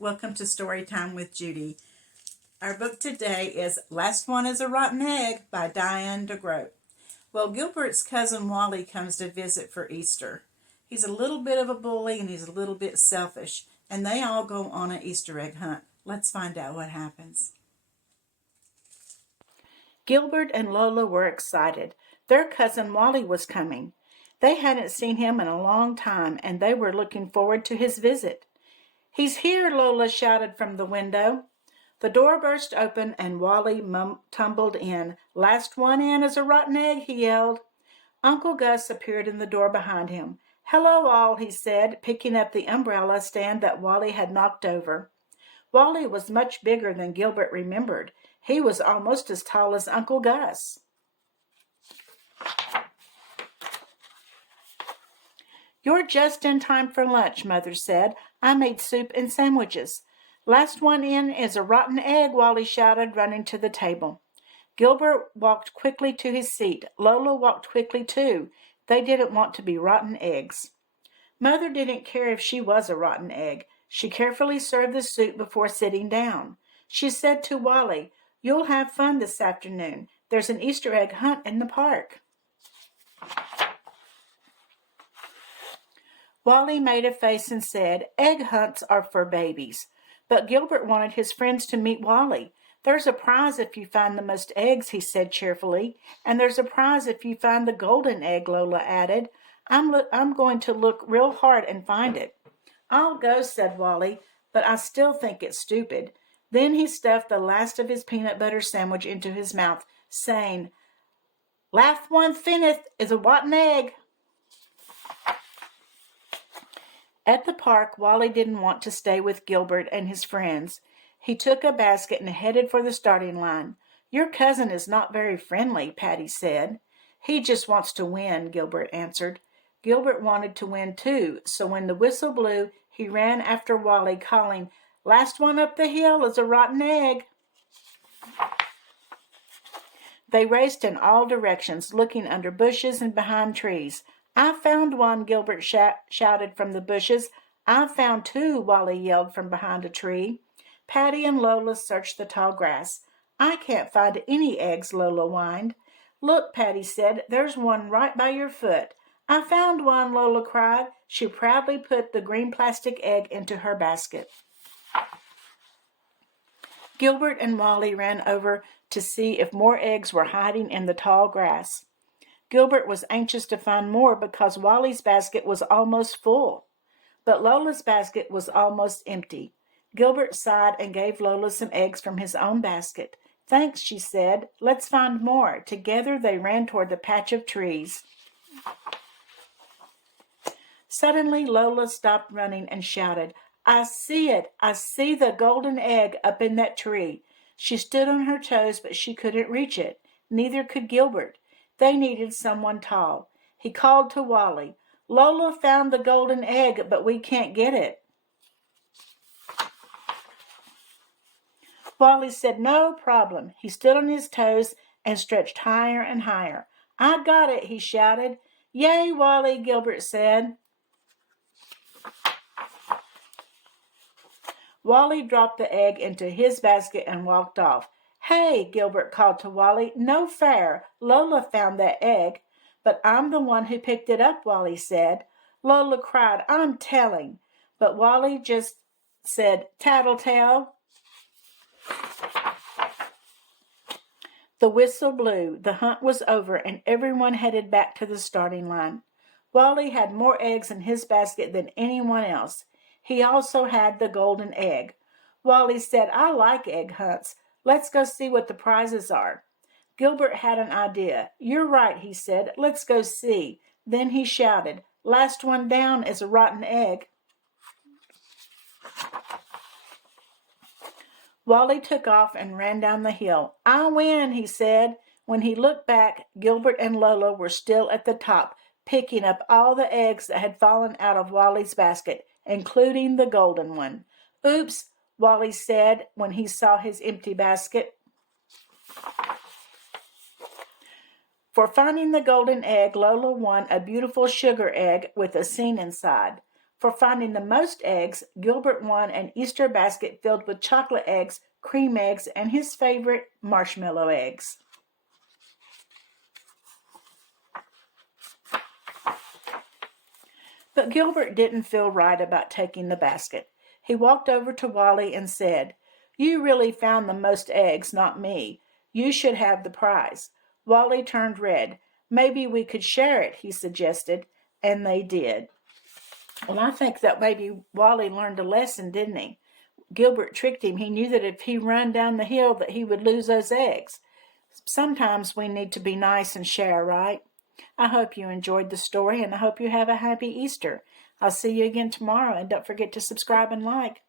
Welcome to Story Time with Judy. Our book today is Last One is a Rotten Egg by Diane DeGroat. Well, Gilbert's cousin Wally comes to visit for Easter. He's a little bit of a bully and he's a little bit selfish, and they all go on an Easter egg hunt. Let's find out what happens. Gilbert and Lola were excited. Their cousin Wally was coming. They hadn't seen him in a long time, and they were looking forward to his visit. "He's here," Lola shouted from the window. The door burst open and Wally tumbled in. "Last one in is a rotten egg," he yelled. Uncle Gus appeared in the door behind him. "Hello, all," he said, picking up the umbrella stand that Wally had knocked over. Wally was much bigger than Gilbert remembered. He was almost as tall as Uncle Gus. "You're just in time for lunch," Mother said. "I made soup and sandwiches." "Last one in is a rotten egg," Wally shouted, running to the table. Gilbert walked quickly to his seat. Lola walked quickly too. They didn't want to be rotten eggs. Mother didn't care if she was a rotten egg. She carefully served the soup before sitting down. She said to Wally, "You'll have fun this afternoon. There's an Easter egg hunt in the park." Wally made a face and said, "Egg hunts are for babies." But Gilbert wanted his friends to meet Wally. "There's a prize if you find the most eggs," he said cheerfully. "And there's a prize if you find the golden egg," Lola added. I'm going to look real hard and find it." "I'll go," said Wally, "but I still think it's stupid." Then he stuffed the last of his peanut butter sandwich into his mouth, saying, "Last one finneth is a rotten egg." At the park, Wally didn't want to stay with Gilbert and his friends. He took a basket and headed for the starting line. "Your cousin is not very friendly," Patty said. "He just wants to win," Gilbert answered. Gilbert wanted to win too, so when the whistle blew, he ran after Wally, calling, "Last one up the hill is a rotten egg." They raced in all directions, looking under bushes and behind trees. "I found one," Gilbert shouted from the bushes. "I found two," Wally yelled from behind a tree. Patty and Lola searched the tall grass. "I can't find any eggs," Lola whined. "Look," Patty said, "there's one right by your foot." "I found one," Lola cried. She proudly put the green plastic egg into her basket. Gilbert and Wally ran over to see if more eggs were hiding in the tall grass. Gilbert was anxious to find more because Wally's basket was almost full, but Lola's basket was almost empty. Gilbert sighed and gave Lola some eggs from his own basket. "Thanks," she said. "Let's find more." Together they ran toward the patch of trees. Suddenly Lola stopped running and shouted, "I see it! I see the golden egg up in that tree." She stood on her toes, but she couldn't reach it. Neither could Gilbert. They needed someone tall. He called to Wally, "Lola found the golden egg, but we can't get it." Wally said, "No problem." He stood on his toes and stretched higher and higher. "I got it," he shouted. "Yay, Wally," Gilbert said. Wally dropped the egg into his basket and walked off. "Hey," Gilbert called to Wally, "no fair. Lola found that egg." "But I'm the one who picked it up," Wally said. Lola cried, "I'm telling." But Wally just said, "Tattletale." The whistle blew. The hunt was over, and everyone headed back to the starting line. Wally had more eggs in his basket than anyone else. He also had the golden egg. Wally said, "I like egg hunts. Let's go see what the prizes are." Gilbert had an idea. "You're right," he said. "Let's go see." Then he shouted, "Last one down is a rotten egg." Wally took off and ran down the hill. "I win," he said. When he looked back, Gilbert and Lola were still at the top, picking up all the eggs that had fallen out of Wally's basket, including the golden one. "Oops," Wally said when he saw his empty basket. For finding the golden egg, Lola won a beautiful sugar egg with a scene inside. For finding the most eggs, Gilbert won an Easter basket filled with chocolate eggs, cream eggs, and his favorite, marshmallow eggs. But Gilbert didn't feel right about taking the basket. He walked over to Wally and said, "You really found the most eggs, not me. You should have the prize." Wally turned red. "Maybe we could share it," he suggested, and they did. Well, I think that maybe Wally learned a lesson, didn't he? Gilbert tricked him. He knew that if he ran down the hill that he would lose those eggs. Sometimes we need to be nice and share, right? I hope you enjoyed the story, and I hope you have a happy Easter. I'll see you again tomorrow, and don't forget to subscribe and like.